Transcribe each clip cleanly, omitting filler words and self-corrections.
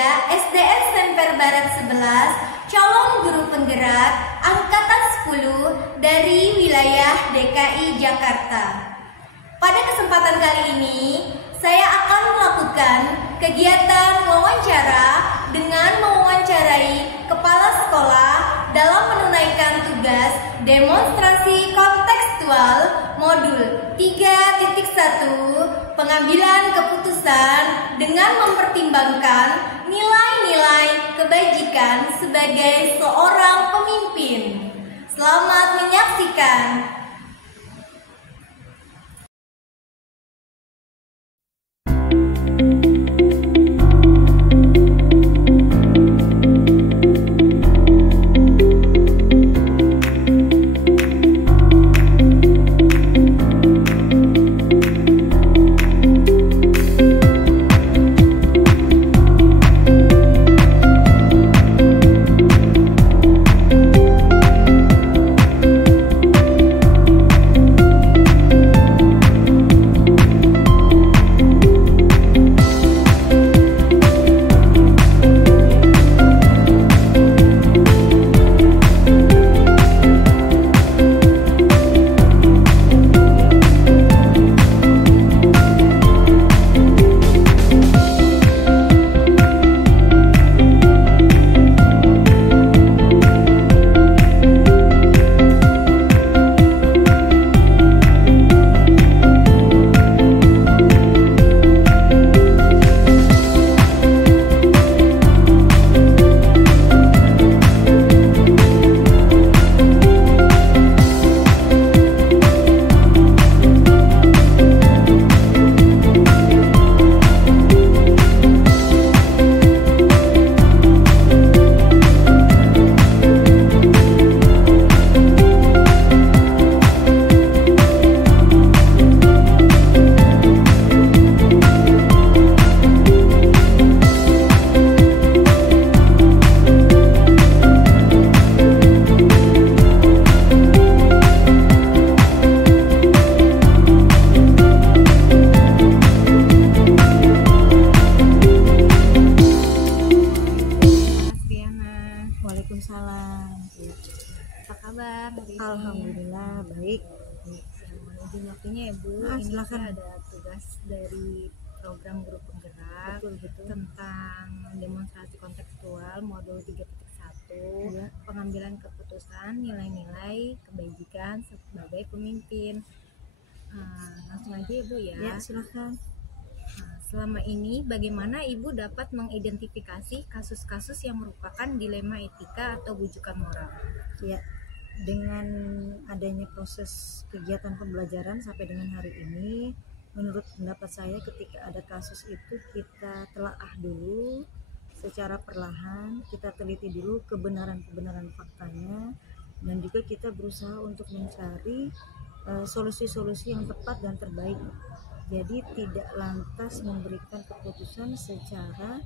SDN Semper Barat 11, calon guru penggerak angkatan 10 dari wilayah DKI Jakarta. Pada kesempatan kali ini, saya akan melakukan kegiatan wawancara dengan mewawancarai kepala sekolah dalam menunaikan tugas demonstrasi kontekstual modul 3.1 pengambilan keputusan dengan mempertimbangkan nilai-nilai kebajikan sebagai seorang pemimpin. Selamat menyaksikan. Waalaikumsalam. Apa kabar hari ini? Alhamdulillah baik. Izin waktunya ya Bu. Ini Silakan. ada tugas dari program guru penggerak Betul. tentang demonstrasi kontekstual modul 3.1 Ya. pengambilan keputusan nilai-nilai kebajikan sebagai pemimpin. Langsung aja ya Bu ya. Ya, silakan. Selama ini, bagaimana Ibu dapat mengidentifikasi kasus-kasus yang merupakan dilema etika atau bujukan moral? Ya, dengan adanya proses kegiatan pembelajaran sampai dengan hari ini, menurut pendapat saya ketika ada kasus itu kita telaah dulu secara perlahan, kita teliti dulu kebenaran-kebenaran faktanya, dan juga kita berusaha untuk mencari solusi-solusi yang tepat dan terbaik. Jadi tidak lantas memberikan keputusan secara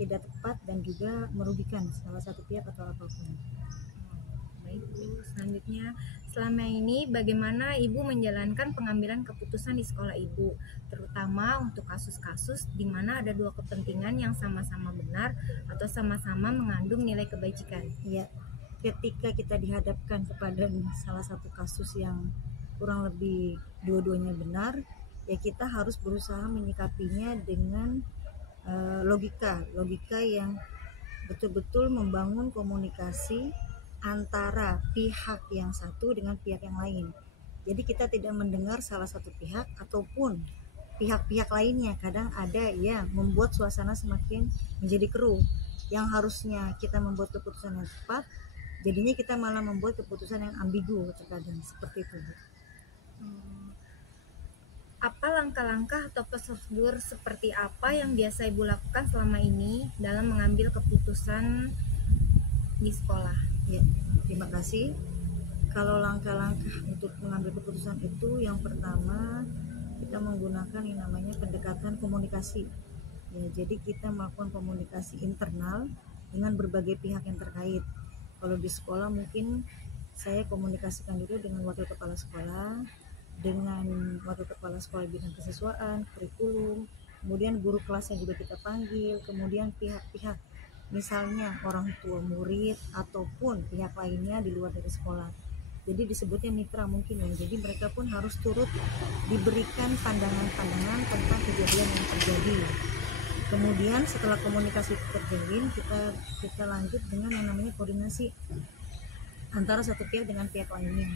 tidak tepat dan juga merugikan salah satu pihak atau apapun. Baik Bu, selanjutnya selama ini bagaimana Ibu menjalankan pengambilan keputusan di sekolah Ibu, terutama untuk kasus-kasus di mana ada dua kepentingan yang sama-sama benar atau sama-sama mengandung nilai kebajikan? Ya, ketika kita dihadapkan kepada salah satu kasus yang kurang lebih dua-duanya benar, ya kita harus berusaha menyikapinya dengan logika yang betul-betul membangun komunikasi antara pihak yang satu dengan pihak yang lain. Jadi kita tidak mendengar salah satu pihak ataupun pihak-pihak lainnya. Kadang ada yang membuat suasana semakin menjadi keruh. Yang harusnya kita membuat keputusan yang tepat, jadinya kita malah membuat keputusan yang ambigu terkadang seperti itu. Apa langkah-langkah atau prosedur seperti apa yang biasa Ibu lakukan selama ini dalam mengambil keputusan di sekolah? Ya, terima kasih. Kalau langkah-langkah untuk mengambil keputusan itu, yang pertama kita menggunakan yang namanya pendekatan komunikasi. Ya, jadi kita melakukan komunikasi internal dengan berbagai pihak yang terkait. Kalau di sekolah mungkin saya komunikasikan juga dengan wakil kepala sekolah, dengan wakil kepala sekolah bidang kesiswaan, kurikulum, kemudian guru kelasnya juga kita panggil, kemudian pihak-pihak misalnya orang tua murid ataupun pihak lainnya di luar dari sekolah. Jadi disebutnya mitra mungkin ya. Jadi mereka pun harus turut diberikan pandangan-pandangan tentang kejadian yang terjadi. Kemudian setelah komunikasi terjalin, kita lanjut dengan yang namanya koordinasi antara satu pihak dengan pihak lainnya.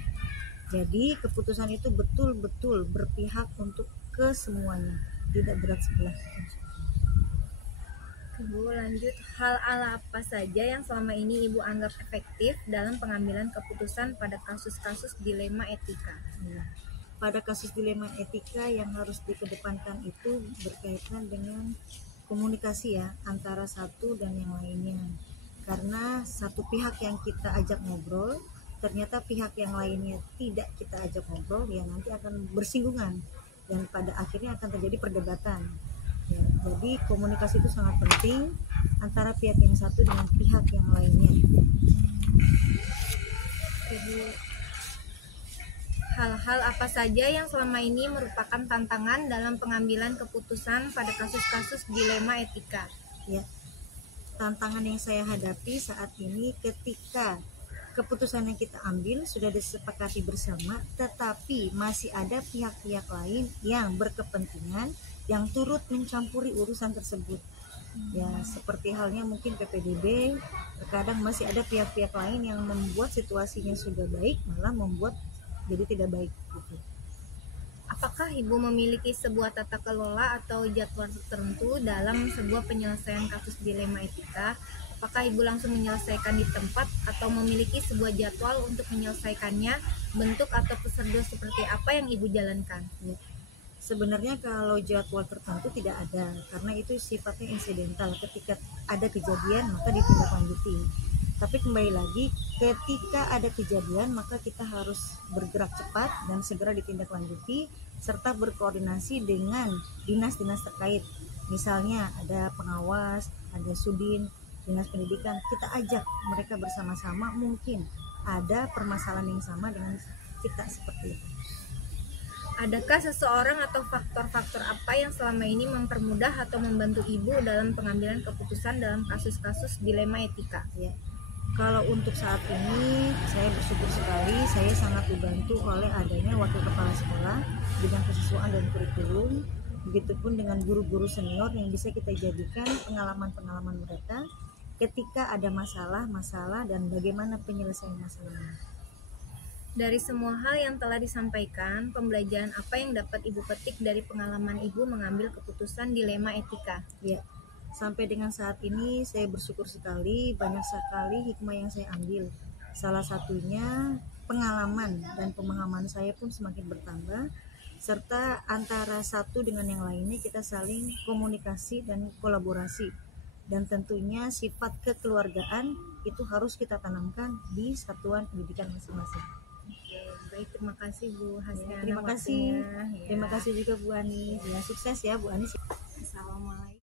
Jadi keputusan itu betul-betul berpihak untuk kesemuanya, tidak berat sebelah. Ibu lanjut, hal apa saja yang selama ini Ibu anggap efektif dalam pengambilan keputusan pada kasus-kasus dilema etika? Ya. Pada kasus dilema etika yang harus dikedepankan itu berkaitan dengan komunikasi ya, antara satu dan yang lainnya. Karena satu pihak yang kita ajak ngobrol, ternyata pihak yang lainnya tidak kita ajak ngobrol, ya nanti akan bersinggungan dan pada akhirnya akan terjadi perdebatan. Ya, jadi komunikasi itu sangat penting antara pihak yang satu dengan pihak yang lainnya. Ibu, hal-hal apa saja yang selama ini merupakan tantangan dalam pengambilan keputusan pada kasus-kasus dilema etika? Ya, tantangan yang saya hadapi saat ini ketika keputusan yang kita ambil sudah disepakati bersama, tetapi masih ada pihak-pihak lain yang berkepentingan yang turut mencampuri urusan tersebut. Ya, seperti halnya mungkin PPDB, terkadang masih ada pihak-pihak lain yang membuat situasinya sudah baik malah membuat jadi tidak baik gitu. Apakah Ibu memiliki sebuah tata kelola atau jadwal tertentu dalam sebuah penyelesaian kasus dilema etika? Apakah Ibu langsung menyelesaikan di tempat atau memiliki sebuah jadwal untuk menyelesaikannya? Bentuk atau prosedur seperti apa yang Ibu jalankan? Ya. Sebenarnya kalau jadwal tertentu tidak ada, karena itu sifatnya insidental. Ketika ada kejadian maka ditindaklanjuti. Tapi kembali lagi, ketika ada kejadian maka kita harus bergerak cepat dan segera ditindaklanjuti serta berkoordinasi dengan dinas-dinas terkait. Misalnya ada pengawas, ada sudin, dinas pendidikan, kita ajak mereka bersama-sama, mungkin ada permasalahan yang sama dengan kita seperti itu. Adakah seseorang atau faktor-faktor apa yang selama ini mempermudah atau membantu Ibu dalam pengambilan keputusan dalam kasus-kasus dilema etika? Ya. Kalau untuk saat ini saya bersyukur sekali, saya sangat dibantu oleh adanya wakil kepala sekolah bidang kesiswaan dan kurikulum, begitupun dengan guru-guru senior yang bisa kita jadikan pengalaman-pengalaman mereka ketika ada masalah dan bagaimana penyelesaian masalahnya. Dari semua hal yang telah disampaikan, pembelajaran apa yang dapat Ibu petik dari pengalaman Ibu mengambil keputusan dilema etika? Ya, sampai dengan saat ini saya bersyukur sekali, banyak sekali hikmah yang saya ambil. Salah satunya pengalaman dan pemahaman saya pun semakin bertambah, serta antara satu dengan yang lainnya kita saling komunikasi dan kolaborasi. Dan tentunya sifat kekeluargaan itu harus kita tanamkan di satuan pendidikan masing-masing. Baik, terima kasih Bu Hasna. Terima kasih. Terima kasih juga Bu Ani. Ya, sukses ya Bu Ani. Assalamualaikum.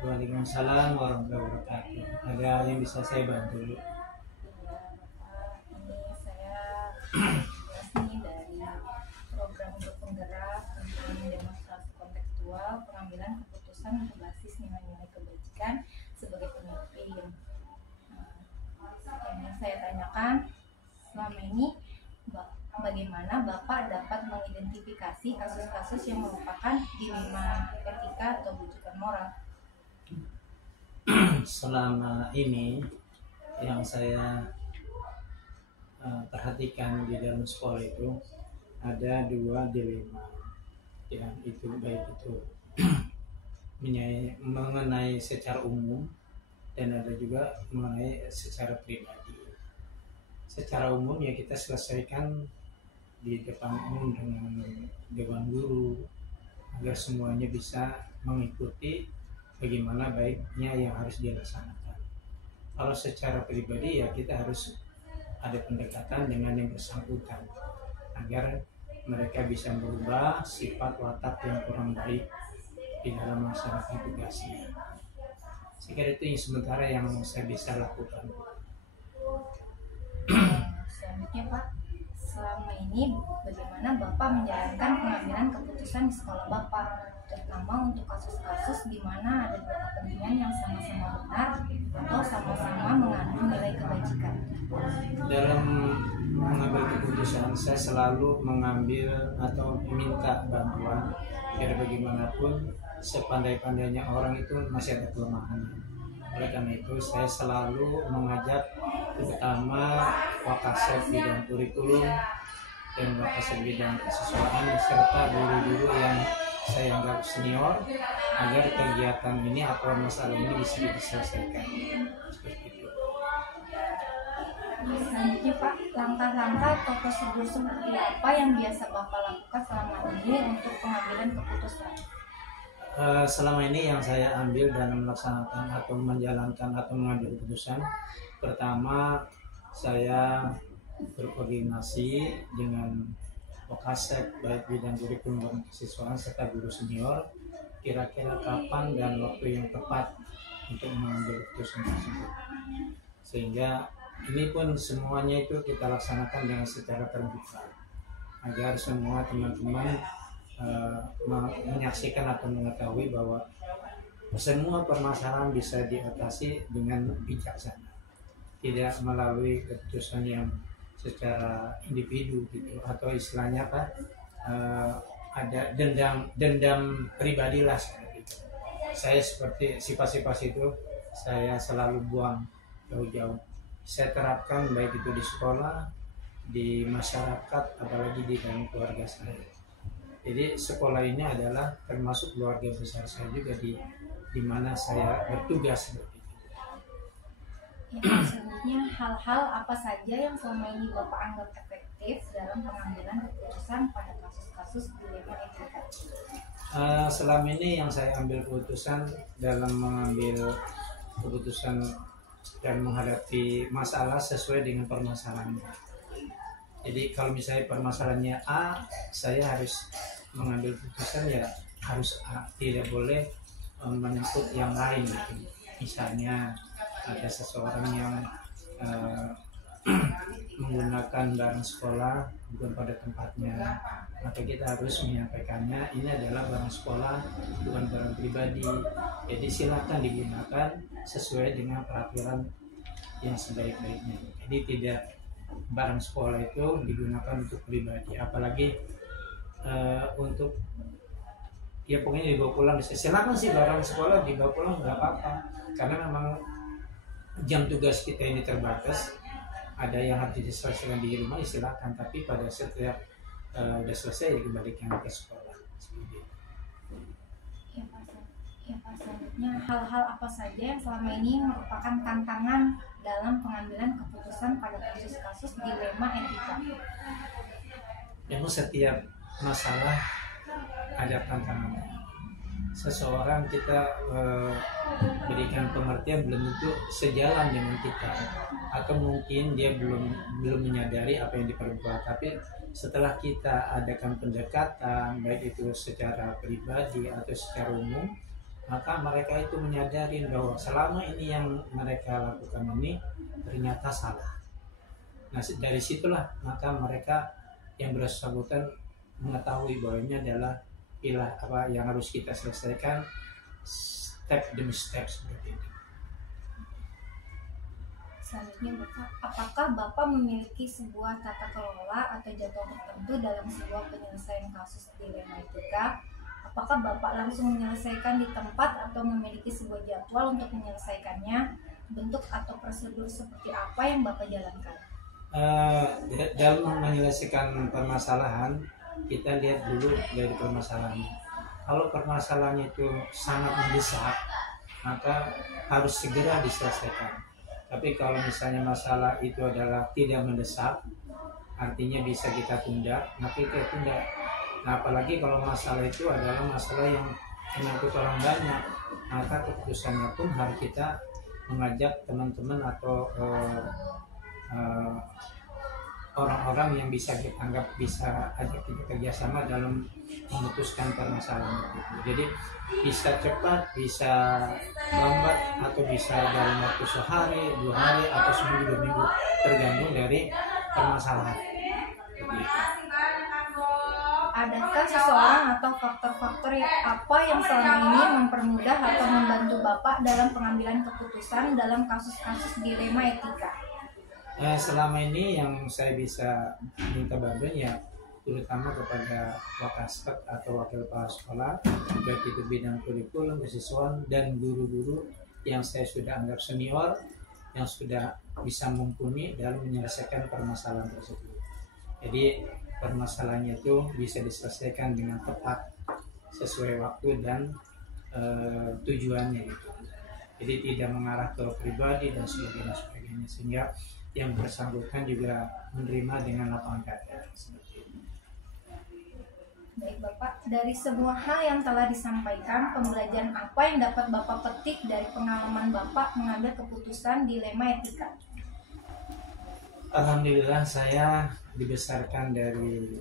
Waalaikumsalam warahmatullahi wabarakatuh. Ada yang bisa saya bantu? Ini saya resmi dari program untuk penggerak tentang demonstrasi kontekstual pengambilan keputusan berbasis nilai-nilai kebajikan sebagai pemimpin. Yang saya tanyakan selama ini, bagaimana Bapak dapat mengidentifikasi kasus-kasus yang merupakan dilema etika atau bujukan moral? selama ini yang saya perhatikan di dalam sekolah itu ada dua dilema, yang itu baik itu mengenai secara umum dan ada juga mengenai secara pribadi. Secara umum ya kita selesaikan di depan umum dengan dewan guru agar semuanya bisa mengikuti bagaimana baiknya yang harus dilaksanakan. Kalau secara pribadi ya kita harus ada pendekatan dengan yang bersangkutan agar mereka bisa merubah sifat watak yang kurang baik di dalam melaksanakan tugasnya. Saya itu yang sementara yang saya bisa lakukan. Selanjutnya Pak, selama ini bagaimana Bapak menjalankan pengambilan keputusan di sekolah Bapak, terutama untuk kasus-kasus di mana ada dua kepentingan yang sama-sama benar atau sama-sama mengandung nilai kebajikan? Dalam mengambil keputusan, saya selalu mengambil atau meminta bantuan, biar bagaimanapun sepandai-pandainya orang itu masih ada kelemahannya. Oleh karena itu saya selalu mengajak terutama wakasek bidang kurikulum dan wakasek bidang kesiswaan serta guru-guru yang saya anggap senior agar kegiatan ini atau masalah ini bisa diselesaikan. Seperti itu. Selanjutnya Pak, langkah-langkah atau prosedur seperti apa yang biasa Bapak lakukan selama ini untuk pengambilan keputusan? Selama ini yang saya ambil dalam melaksanakan atau menjalankan atau mengambil keputusan, pertama saya berkoordinasi dengan Wakasek baik bidang kurikulum dan kesiswaan serta guru senior kira-kira kapan dan waktu yang tepat untuk mengambil keputusan tersebut, sehingga ini pun semuanya itu kita laksanakan dengan secara terbuka agar semua teman-teman menyaksikan atau mengetahui bahwa semua permasalahan bisa diatasi dengan bijaksana, tidak melalui keputusan yang secara individu gitu, atau istilahnya apa ada dendam pribadi lah seperti itu. Saya seperti sifat-sifat itu saya selalu buang jauh-jauh. Saya terapkan baik itu di sekolah, di masyarakat, apalagi di dalam keluarga saya. Jadi sekolah ini adalah termasuk keluarga besar saya juga di mana saya bertugas seperti itu. Ya, selanjutnya hal-hal apa saja yang selama ini Bapak anggap efektif dalam pengambilan keputusan pada kasus-kasus dilema etika? Selama ini yang saya ambil keputusan dalam mengambil keputusan dan menghadapi masalah sesuai dengan permasalahannya. Jadi kalau misalnya permasalahannya A, saya harus mengambil keputusan ya harus A, tidak boleh menyangkut yang lain. Misalnya ada seseorang yang menggunakan barang sekolah bukan pada tempatnya, maka kita harus menyampaikannya ini adalah barang sekolah bukan barang pribadi, jadi silakan digunakan sesuai dengan peraturan yang sebaik-baiknya. Jadi tidak barang sekolah itu digunakan untuk pribadi, apalagi untuk ya pokoknya dibawa pulang. Silakan sih barang sekolah dibawa pulang nggak apa-apa, karena memang jam tugas kita ini terbatas. Ada yang harus diselesaikan di rumah, silakan, tapi pada setiap udah selesai dikembalikan ke sekolah. Ya Pak, selanjutnya hal-hal apa saja yang selama ini merupakan tantangan dalam pengambilan keputusan pada kasus-kasus dilema etika? Memang setiap masalah ada tantangan. Seseorang kita berikan pengertian belum tentu sejalan dengan kita, atau mungkin dia belum menyadari apa yang diperbuat, tapi setelah kita adakan pendekatan baik itu secara pribadi atau secara umum, maka mereka itu menyadari bahwa selama ini yang mereka lakukan ini ternyata salah. Nah dari situlah maka mereka yang bersangkutan mengetahui bahwa ini adalah apa yang harus kita selesaikan step demi step seperti itu. Selanjutnya Bapak, apakah Bapak memiliki sebuah tata kelola atau jadwal tertentu dalam sebuah penyelesaian kasus dilema etika? Apakah Bapak langsung menyelesaikan di tempat atau memiliki sebuah jadwal untuk menyelesaikannya? Bentuk atau prosedur seperti apa yang Bapak jalankan? Dalam menyelesaikan permasalahan, kita lihat dulu dari permasalahannya. Kalau permasalahannya itu sangat mendesak, maka harus segera diselesaikan. Tapi kalau misalnya masalah itu adalah tidak mendesak, artinya bisa kita tunda, maka kita tunda. Nah, apalagi kalau masalah itu adalah masalah yang menyangkut orang banyak, maka keputusannya pun harus kita mengajak teman-teman atau orang-orang yang bisa kita anggap bisa ajak kita kerjasama dalam memutuskan permasalahan itu. Jadi bisa cepat, bisa lambat, atau bisa dalam waktu sehari, 2 hari, atau seminggu, 2 minggu, tergantung dari permasalahan. Adakah seseorang atau faktor-faktor apa yang selama ini mempermudah atau membantu Bapak dalam pengambilan keputusan dalam kasus-kasus dilema etika? Selama ini yang saya bisa minta bantuan ya terutama kepada Wakaskep atau wakil kepala sekolah, baik itu bidang kurikulum, kesiswaan, dan guru-guru yang saya sudah anggap senior, yang sudah bisa mumpuni dalam menyelesaikan permasalahan tersebut. Jadi permasalahannya itu bisa diselesaikan dengan tepat sesuai waktu dan tujuannya gitu. Jadi tidak mengarah ke pribadi dan sebagainya, sehingga yang bersangkutan juga menerima dengan lapang dada. Baik Bapak, dari semua hal yang telah disampaikan, pembelajaran apa yang dapat Bapak petik dari pengalaman Bapak mengambil keputusan dilema etika? Alhamdulillah saya dibesarkan dari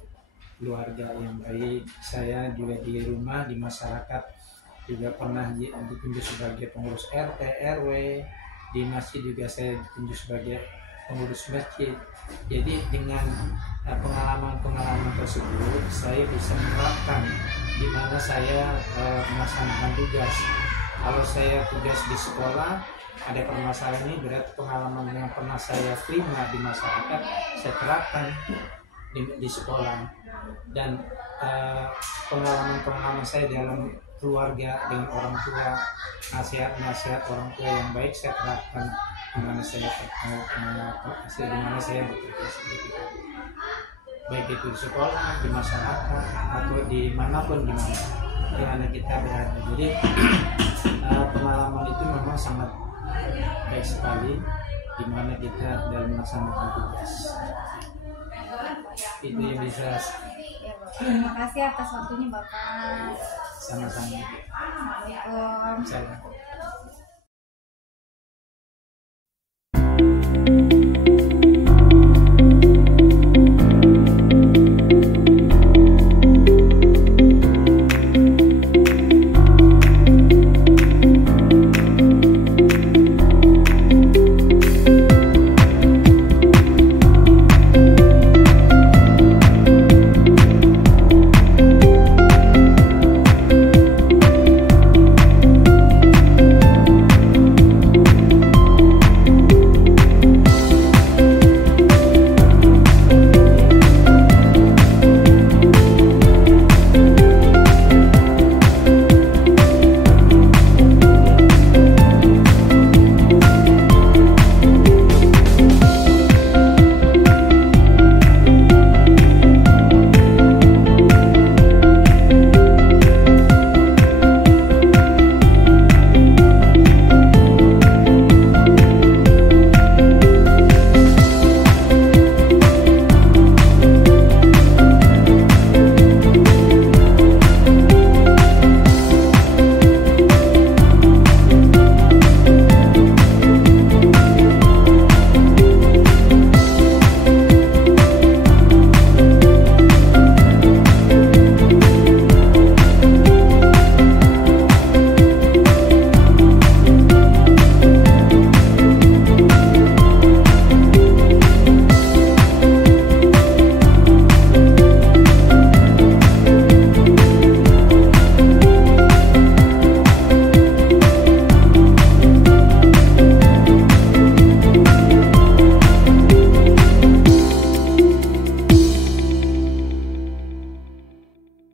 keluarga yang baik. Saya juga di rumah, di masyarakat juga pernah ditunjuk sebagai pengurus RT, RW. Di masjid juga saya ditunjuk sebagai pengurus masjid. Jadi dengan pengalaman-pengalaman tersebut saya bisa menerapkan di mana saya melaksanakan tugas. Kalau saya tugas di sekolah, ada permasalahan ini, berarti pengalaman yang pernah saya terima di masyarakat saya terapkan di sekolah. Dan pengalaman-pengalaman saya dalam keluarga dengan orang tua, nasihat-nasihat orang tua yang baik saya terapkan di mana saya bekerja seperti itu, baik itu di sekolah, di masyarakat, atau dimanapun di mana kita berada. Jadi pengalaman itu memang sangat baik sekali di mana kita dalam melaksanakan tugas. Itu yang bisa. Terima kasih atas waktunya Bapak. Sama-sama. Assalamualaikum. Salam.